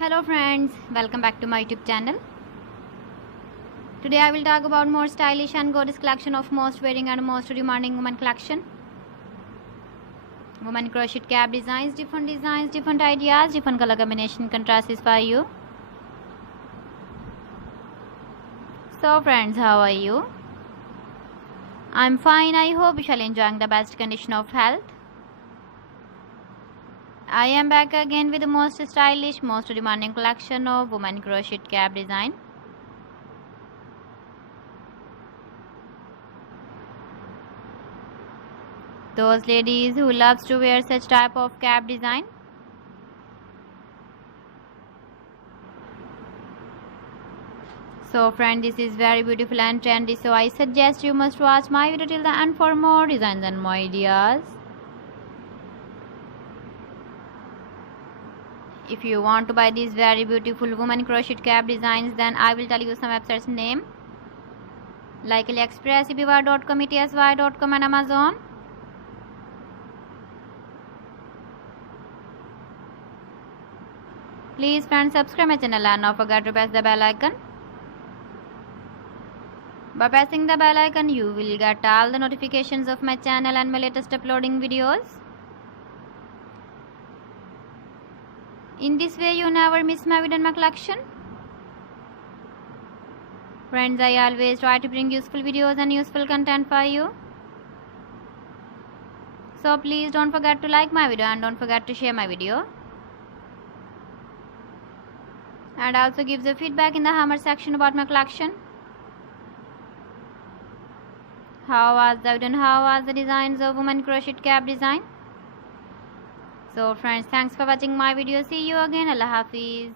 Hello friends, welcome back to my YouTube channel. Today I will talk about more stylish and gorgeous collection of most wearing and most demanding women collection. Women crochet cap designs, different ideas, different color combination contrasts for you. So friends, how are you? I'm fine. I hope you shall enjoying the best condition of health. I am back again with the most stylish, most demanding collection of women crochet cap design. Those ladies who loves to wear such type of cap design. So friend, this is very beautiful and trendy, so I suggest you must watch my video till the end for more designs and more ideas. If you want to buy these very beautiful women crochet cap designs, then I will tell you some websites name like AliExpress, eBay.com, ETSY.com and Amazon. Please friends, subscribe my channel and don't forget to press the bell icon. By pressing the bell icon, you will get all the notifications of my channel and my latest uploading videos. In this way, you never miss my video and my collection. Friends, I always try to bring useful videos and useful content for you. So please don't forget to like my video and don't forget to share my video. And also give the feedback in the hammer section about my collection. How was the video and how was the designs of women crochet cap design? So friends, thanks for watching my video. See you again. Allah Hafiz.